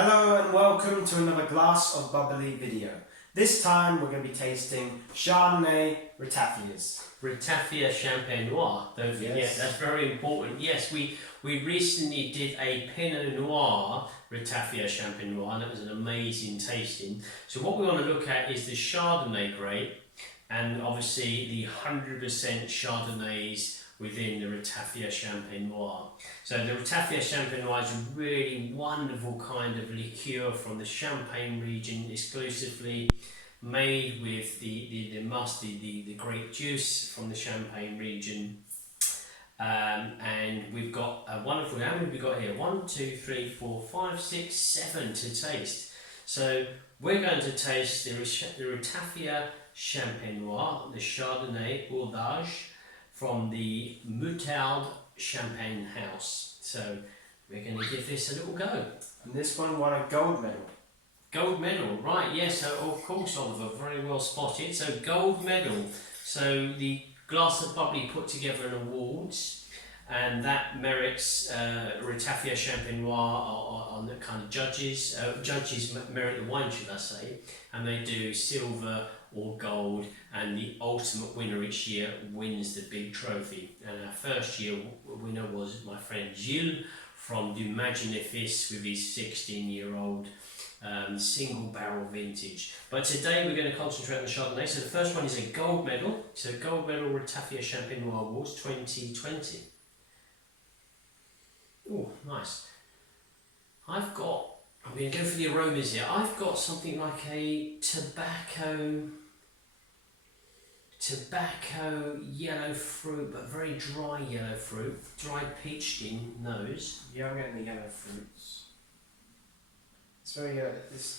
Hello and welcome to another glass of bubbly video. This time we're going to be tasting Chardonnay Ratafias. Ratafia Champenois, don't forget, Yes. that's very important. Yes, we recently did a Pinot Noir Ratafia Champenois, and that was an amazing tasting. So what we want to look at is the Chardonnay grape, and obviously the 100% Chardonnays within the Ratafia Champenois. So the Ratafia Champenois is a really wonderful kind of liqueur from the Champagne region, exclusively made with the grape juice from the Champagne region. And we've got a wonderful, how many have we got here? 1, 2, 3, 4, 5, 6, 7 to taste. So we're going to taste the Ratafia Champenois, the Chardonnay Bourdage, from the Moutarde Champagne House. So we're going to give this a little go. And this one won a gold medal. Gold medal, right, yes, so of course, Oliver, very well spotted. So gold medal. So the Glass of Bubbly put together an awards, and that merits Ratafia Champenois on the kind of judges. Judges merit the wine, should I say, and they do silver or gold, and the ultimate winner each year wins the big trophy. And our first year winner was my friend Gilles from Du Magnifice with his 16-year-old single barrel vintage. But today we're going to concentrate on the Chardonnay. So the first one is a gold medal. So gold medal Ratafia Champenois Awards 2020. Oh, nice. I'm going to go for the aromas here. I've got something like a tobacco yellow fruit, but very dry yellow fruit, dried peach in nose. Yeah, I'm getting the yellow fruits. It's very, it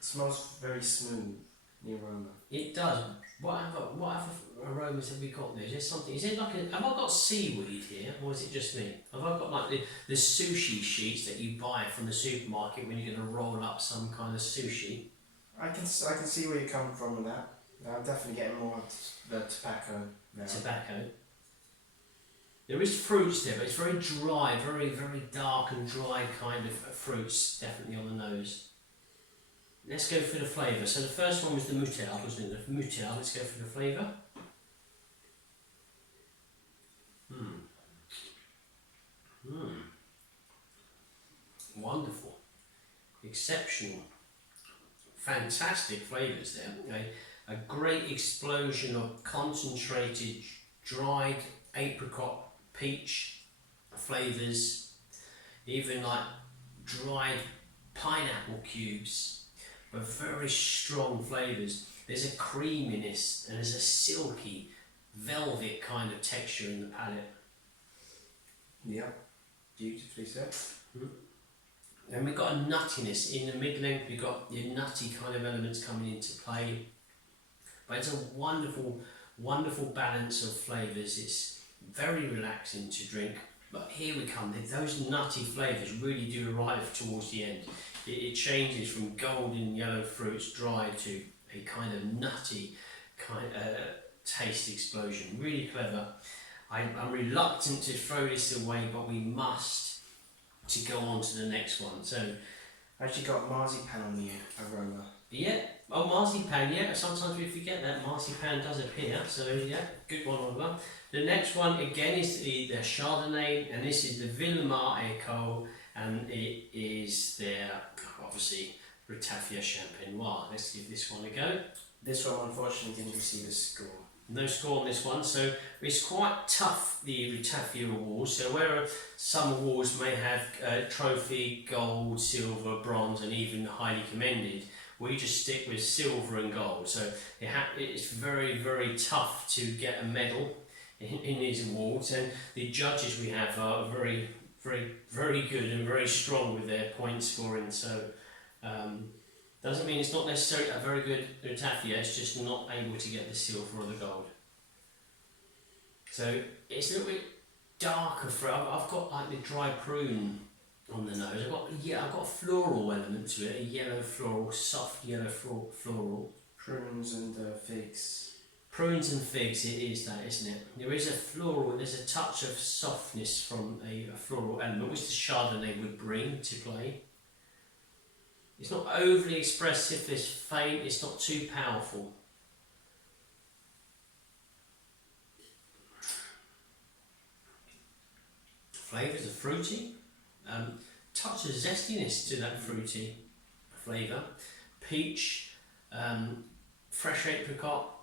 smells very smooth, the aroma. It does. What other aromas have we got there? Is there something? Is it like have I got seaweed here, or is it just me? Have I got like the sushi sheets that you buy from the supermarket when you're going to roll up some kind of sushi? I can see where you're coming from with that. I'm definitely getting more of the tobacco now. Tobacco. There is fruits there, but it's very dry, very, very dark and dry kind of fruits, definitely on the nose. Let's go for the flavour. So the first one was the Moutarde, wasn't it? The Moutarde, let's go for the flavour. Wonderful. Exceptional. Fantastic flavours there. A great explosion of concentrated, dried apricot, peach flavours, even like dried pineapple cubes, but very strong flavours. There's a creaminess and there's a silky, velvet kind of texture in the palate. Yeah, beautifully said. And we've got a nuttiness in the mid-length. We've got your nutty kind of elements coming into play. But it's a wonderful, wonderful balance of flavours. It's very relaxing to drink. But here we come. Those nutty flavours really do arrive towards the end. It changes from golden yellow fruits dry to a kind of nutty kind of taste explosion. Really clever. I'm reluctant to throw this away, but we must to go on to the next one. So, actually got marzipan on the aroma. Yeah, oh, marzipan, yeah, sometimes we forget that marzipan does appear, so yeah, good one, Oliver. The next one again is the Chardonnay, and this is the Villemar Echo, and it is their, obviously, Ratafia Champenois. Let's give this one a go. This one unfortunately didn't receive a score. No score on this one, so it's quite tough, the Ratafia awards. So where some awards may have trophy, gold, silver, bronze, and even highly commended, we just stick with silver and gold. So it's very, very tough to get a medal in these awards, and the judges we have are very, very, very good and very strong with their point scoring. So doesn't mean it's not necessarily a very good Ratafia, it's just not able to get the silver or the gold. So it's a little bit darker fruit. I've got like the dry prune on the nose. I've got a floral element to it, a yellow floral, soft yellow floral. Prunes and figs. Prunes and figs, it is that, isn't it? There is a floral, there's a touch of softness from a floral element, which the Chardonnay would bring to play. It's not overly expressive, it's faint, it's not too powerful. Flavours are fruity, touch of zestiness to that fruity flavour. Peach, fresh apricot.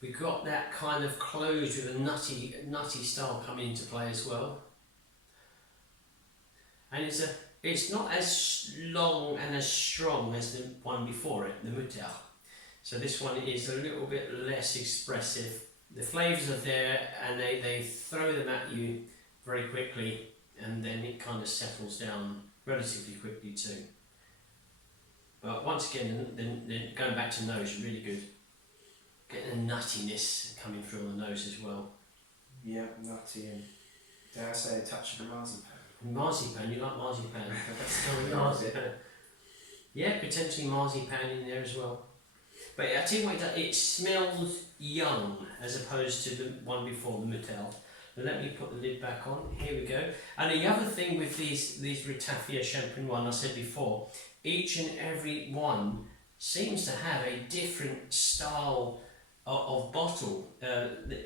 We've got that kind of close with a nutty style coming into play as well. And it's not as long and as strong as the one before it, the Moutarde. So this one is a little bit less expressive. The flavours are there and they throw them at you very quickly, and then it kind of settles down relatively quickly too. But once again, then going back to nose, really good. Getting a nuttiness coming through on the nose as well. Yeah, nutty and dare I say a touch of marzipan. Marzipan, you like marzipan? Marzipan. Yeah, potentially marzipan in there as well. But I tell you what, it smells young as opposed to the one before, the Moutarde. Now let me put the lid back on. Here we go. And the other thing with these Ratafia Champenois, and I said before, each and every one seems to have a different style of bottle.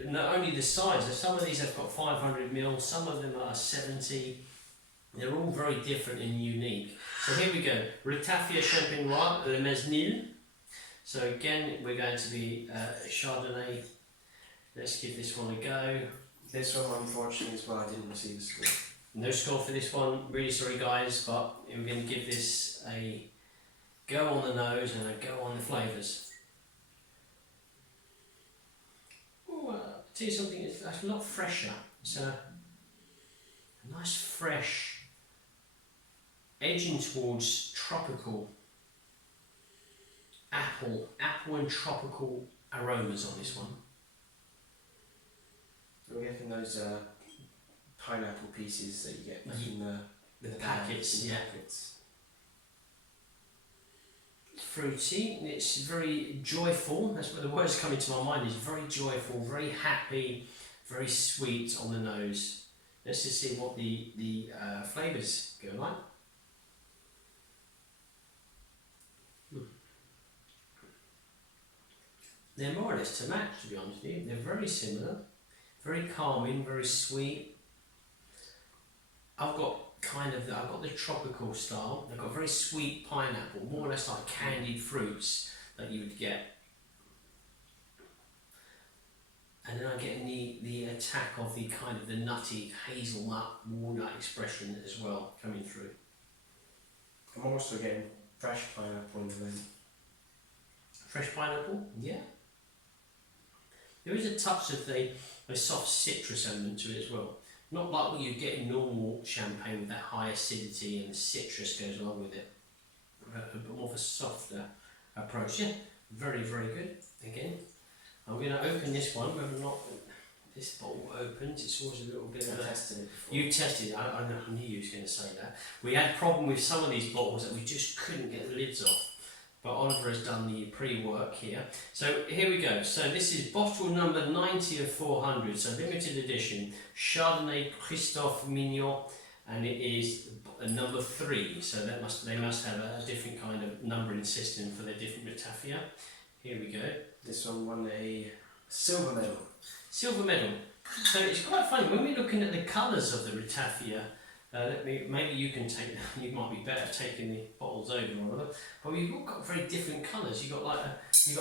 Not only the size, some of these have got 500ml, some of them are 70. They're all very different and unique. So here we go. Ratafia Champenois, Le Mesnil. So again, we're going to be Chardonnay. Let's give this one a go. This one, unfortunately, as well, I didn't receive a score. No score for this one. Really sorry, guys, but we're going to give this a go on the nose and a go on the flavours. Oh, I'll tell you something. It's a lot fresher. It's a nice, fresh, edging towards tropical. Apple and tropical aromas on this one. We're getting those pineapple pieces that you get back in the packets. Yeah. Packets. It's fruity. It's very joyful. That's what the words coming to my mind is. Very joyful, very happy, very sweet on the nose. Let's just see what the flavours go like. They're more or less to match, to be honest with you. They're very similar, very calming, very sweet. I've got the tropical style. I've got very sweet pineapple, more or less like candied fruits that you would get. And then I'm getting the attack of the kind of the nutty hazelnut, walnut expression as well coming through. I'm also getting fresh pineapple in the blend. Fresh pineapple, yeah. There is a touch of a soft citrus element to it as well. Not like what you get in normal champagne with that high acidity and the citrus goes along with it. But more of a softer approach. Yeah, very, very good. Again, I'm going to open this one, whether or not this bottle opens. It's always a little bit of a... tested it before. You tested it, I knew you was going to say that. We had a problem with some of these bottles that we just couldn't get the lids off. But Oliver has done the pre-work here. So here we go. So this is bottle number 90 of 400. So limited edition. Chardonnay Christophe Mignon. And it is number 3. So they must have a different kind of numbering system for their different Ratafia. Here we go. This one won a silver medal. Silver medal. So it's quite funny. When we're looking at the colours of the Ratafia, maybe you can take them. You might be better taking the bottles over or whatever. But we've all got very different colours. You've got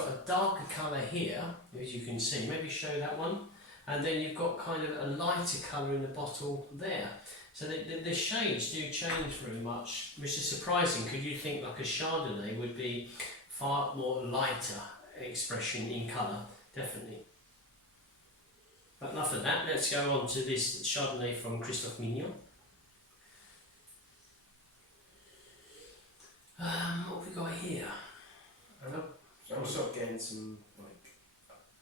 a darker colour here, as you can see. Maybe show that one. And then you've got kind of a lighter colour in the bottle there. So the shades do change very much, which is surprising. Could you think like a Chardonnay would be far more lighter expression in colour? Definitely. But enough of that. Let's go on to this Chardonnay from Christophe Mignon. What have we got here? I'm also getting some like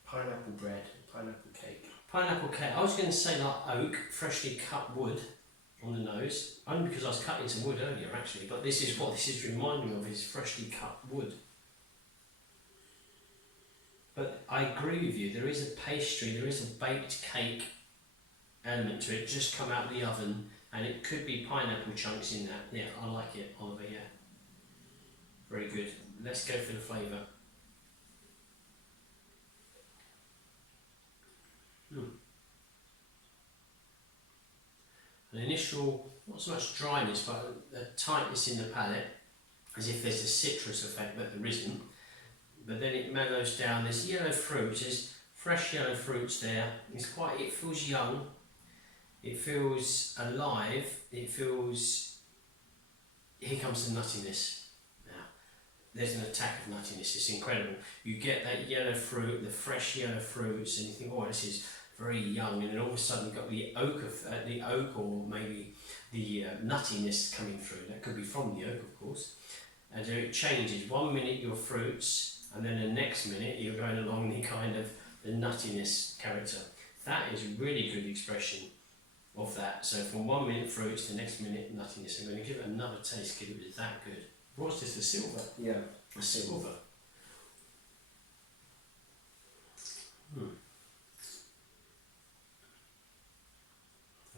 pineapple bread, pineapple cake. Pineapple cake. I was going to say like oak, freshly cut wood on the nose. Only because I was cutting some wood earlier actually, but this is what this is reminding me of, is freshly cut wood. But I agree with you, there is a pastry, there is a baked cake element to it, just come out of the oven, and it could be pineapple chunks in that. Yeah, I like it, Oliver, yeah. Very good. Let's go for the flavour. An initial, not so much dryness, but a tightness in the palate, as if there's a citrus effect, but there isn't. But then it mellows down. There's yellow fruits, there's fresh yellow fruits there. It feels young, it feels alive, it feels, here comes the nuttiness. Now, there's an attack of nuttiness, it's incredible. You get that yellow fruit, the fresh yellow fruits, and you think, oh, this is very young, and then all of a sudden you've got the oak or maybe the nuttiness coming through. That could be from the oak, of course. And it changes. 1 minute you're fruits, and then the next minute you're going along the kind of the nuttiness character. That is really good expression of that. So from 1 minute fruits to the next minute nuttiness. I'm going to give it another taste because it was that good. What's this? The silver? Yeah. A silver.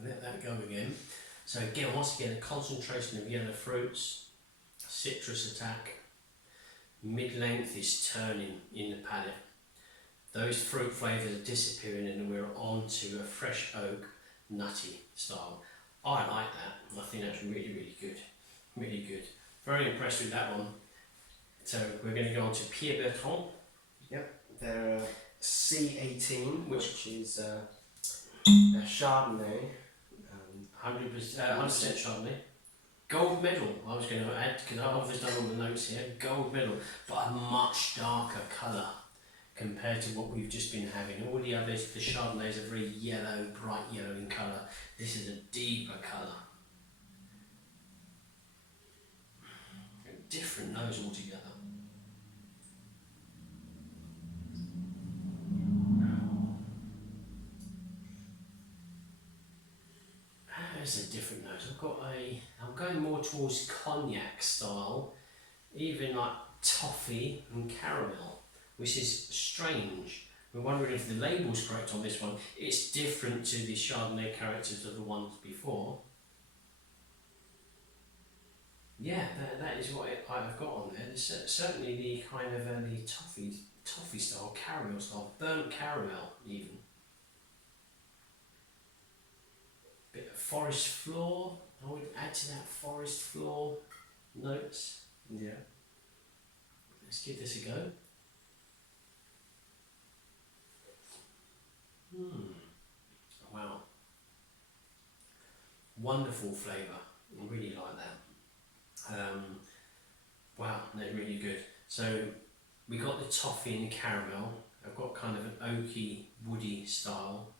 Let that go again. So again, once again, a concentration of yellow fruits, citrus attack, mid-length is turning in the palate. Those fruit flavours are disappearing and we're on to a fresh oak, nutty style. I like that. I think that's really, really good. Really good. Very impressed with that one. So we're going to go on to Pierre Bertrand. Yep, they're C18, which is a Chardonnay. 100% Chardonnay. Gold medal, I was going to add, because I've obviously done all the notes here. Gold medal, but a much darker colour compared to what we've just been having. All the others, the Chardonnays are very yellow, bright yellow in colour. This is a deeper colour. A different nose altogether. It's a different note. I'm going more towards cognac style, even like toffee and caramel, which is strange. We're wondering if the label's correct on this one. It's different to the Chardonnay characters of the ones before. Yeah, that is what I've got on there. There's certainly the kind of the toffee style, caramel style, burnt caramel even. Bit of forest floor. I would add to that forest floor notes. Yeah. Let's give this a go. Wow. Wonderful flavour. I really like that. Wow, they're really good. So we got the toffee and the caramel. I've got kind of an oaky, woody style.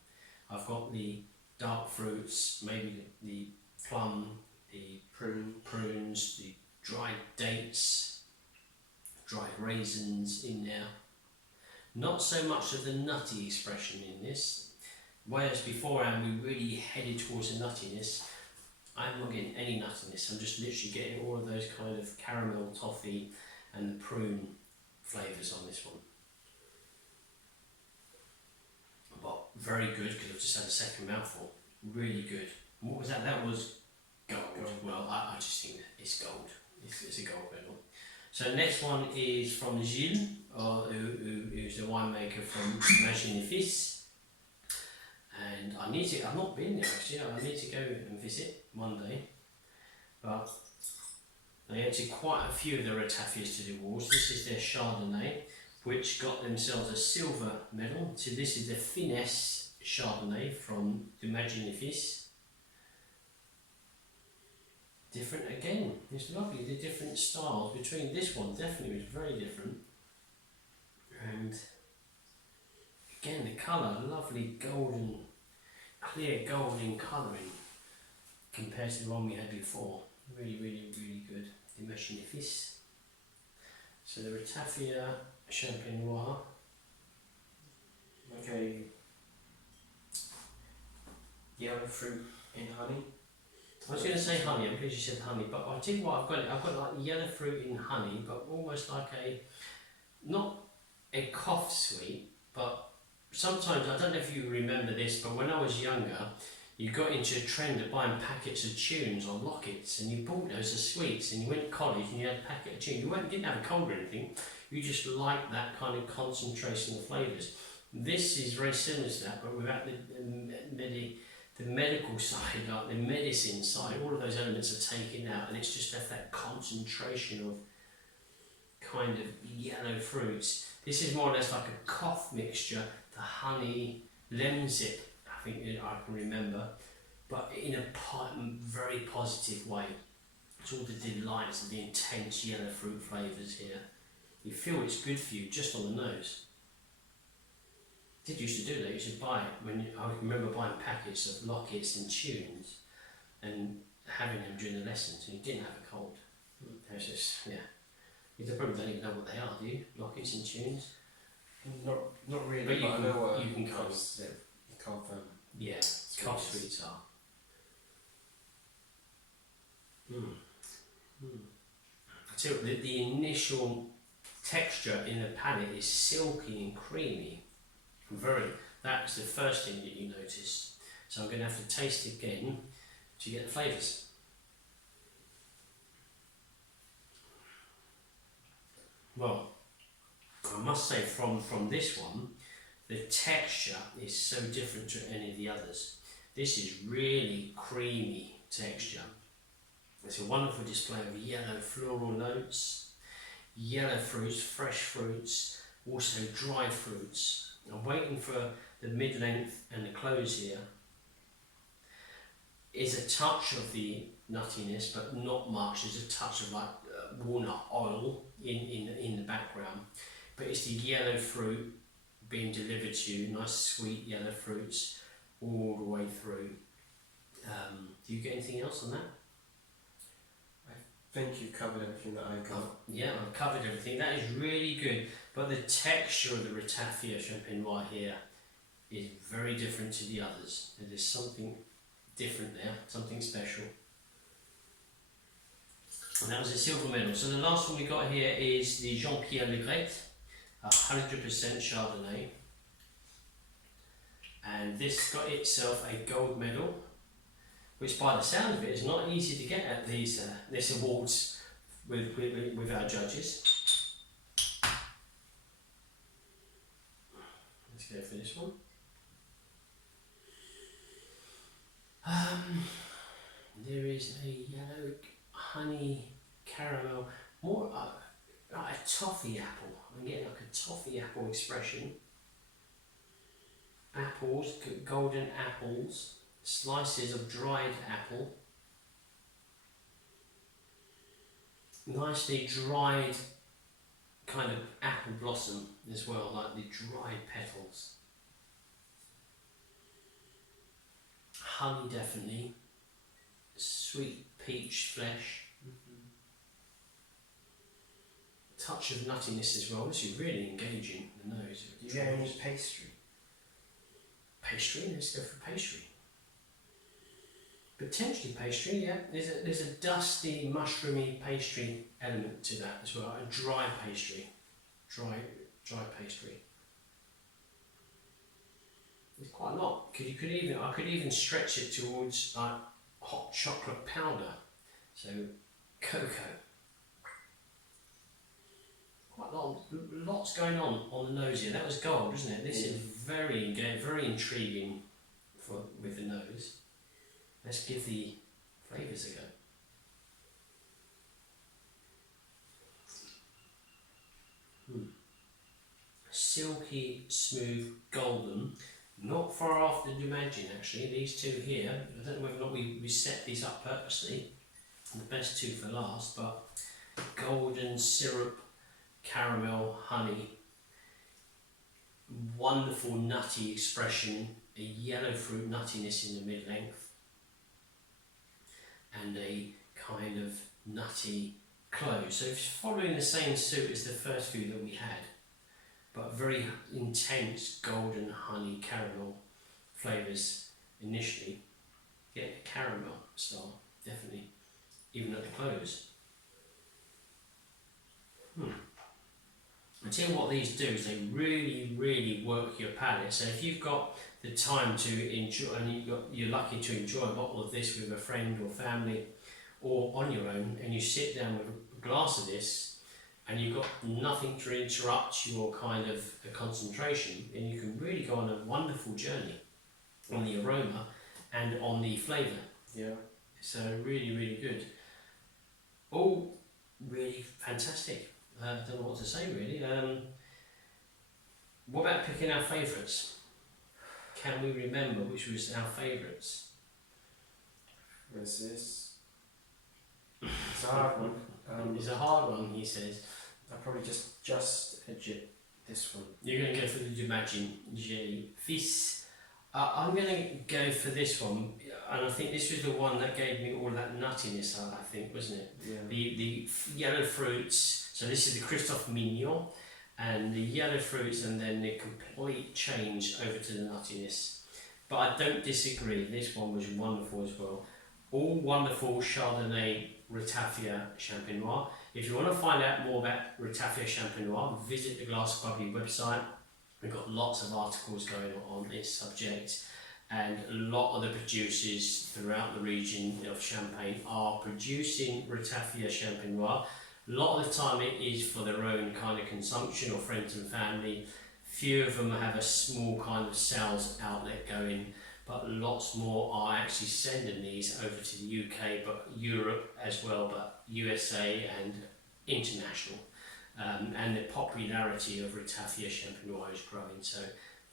I've got the dark fruits, maybe the plum, the prunes, the dried dates, dried raisins in there. Not so much of the nutty expression in this. Whereas beforehand we really headed towards the nuttiness, I'm not getting any nuttiness. I'm just literally getting all of those kind of caramel, toffee and the prune flavours on this one. But very good because I've just had a second mouthful. Really good. And what was that? That was gold. Well, I just think that it's gold. It's a gold medal. So next one is from Gilles, who's the winemaker from Imagine Fils. And I've not been there actually, I need to go and visit one day. But they entered quite a few of the Ratafias to the awards. This is their Chardonnay, which got themselves a silver medal. So this is the Finesse Chardonnay from Imagine Fils. Different again, it's lovely, the different styles between this one definitely was very different. And again the colour, lovely golden, clear golden colouring compared to the one we had before. Really, really, really good. Imagine Fils. So the Ratafia Champenois. Okay. Yellow fruit in honey. I was going to say honey, I'm glad you said honey, but I tell you what, I've got like yellow fruit in honey, but almost like not a cough sweet, but sometimes, I don't know if you remember this, but when I was younger, you got into a trend of buying packets of tunes or lockets, and you bought those as sweets, and you went to college and you had a packet of tunes. Didn't have a cold or anything, you just liked that kind of concentration of flavours. This is very similar to that, but without the medical side, like the medicine side. All of those elements are taken out, and it's just that concentration of kind of yellow fruits. This is more or less like a cough mixture. The honey, lemsip, I think I can remember, but in a very positive way. It's all the delights of the intense yellow fruit flavours here. You feel it's good for you just on the nose. I did used to do that. You used to buy it I remember buying packets of lockets and tunes and having them during the lessons, and you didn't have a cold. There's just, yeah. You probably don't even know what they are, do you? Lockets and tunes? Not really, but I know what you can yeah, cough sweets are. I tell you, the initial texture in the palate is silky and creamy. That's the first thing that you notice. So I'm going to have to taste it again to get the flavours. Well, I must say from this one, the texture is so different to any of the others. This is really creamy texture. It's a wonderful display of yellow floral notes, yellow fruits, fresh fruits, also dried fruits. I'm waiting for the mid-length and the close here. Is a touch of the nuttiness, but not much. There's a touch of like walnut oil in the background, but it's the yellow fruit being delivered to you, nice sweet yellow fruits all the way through. Do you get anything else on that? I think you've covered everything that I covered. Yeah, I've covered everything. That is really good, but the texture of the Ratafia Champenois here is very different to the others. There's something different there, something special. And that was a silver medal. So the last one we got here is the Jean-Pierre Legret, 100% Chardonnay. And this got itself a gold medal, which by the sound of it is not easy to get at these this awards with our judges. Let's go for this one. There is a yellow honey caramel, more like a toffee apple. I'm getting like a toffee apple expression. Apples, golden apples, slices of dried apple, nicely dried kind of apple blossom as well, like the dried petals. Honey definitely, sweet peach flesh, touch of nuttiness as well. This is really engaging the nose. Do you get any pastry? Pastry, let's go for pastry. Potentially pastry, yeah. There's a dusty, mushroomy pastry element to that as well. A dry pastry, dry pastry. There's quite a lot. I could even stretch it towards hot chocolate powder. So cocoa. Quite a lot. Lots going on the nose here. That was gold, isn't it? This is very intriguing with the nose. Let's give the flavours a go. Silky, smooth, golden. Not far off than you imagine actually. These two here, I don't know whether or not we set these up purposely. The best two for last, but golden syrup, caramel, honey. Wonderful nutty expression, a yellow fruit nuttiness in the mid-length, and a kind of nutty close. So it's following the same suit as the first few that we had, but very intense golden honey caramel flavours initially. Get the caramel style, definitely, even at the close. I tell you what these do is they really work your palate. So if you've got the time to enjoy, and you're lucky to enjoy a bottle of this with a friend or family, or on your own, and you sit down with a glass of this, and you've got nothing to interrupt your kind of concentration, and you can really go on a wonderful journey on the aroma and on the flavour. Yeah. So really, really good. All really fantastic. I don't know what to say really. What about picking our favourites? Can we remember which was our favourites? What's this? It's a hard one. It's a hard one, he says. I'll probably just edge it this one. You're going to go for the Imagine Jellyfish. I'm going to go for this one, and I think this was the one that gave me all that nuttiness, I think, wasn't it? Yeah. The yellow fruits, so this is the Christophe Mignon, and the yellow fruits, and then the complete change over to the nuttiness. But I don't disagree, this one was wonderful as well. All wonderful Chardonnay Ratafia Champenois. If you want to find out more about Ratafia Champenois, visit the Glass Bubbly website. We've got lots of articles going on this subject, and a lot of the producers throughout the region of Champagne are producing Ratafia Champenois. A lot of the time it is for their own kind of consumption or friends and family. Few of them have a small kind of sales outlet going, but lots more are actually sending these over to the UK, but Europe as well, but USA and international. And the popularity of Ratafia Champenois is growing. So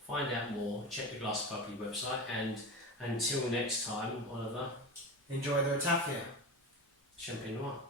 find out more, check the Glass Bubbly website, and until next time, Oliver, Enjoy the Ratafia Champenois.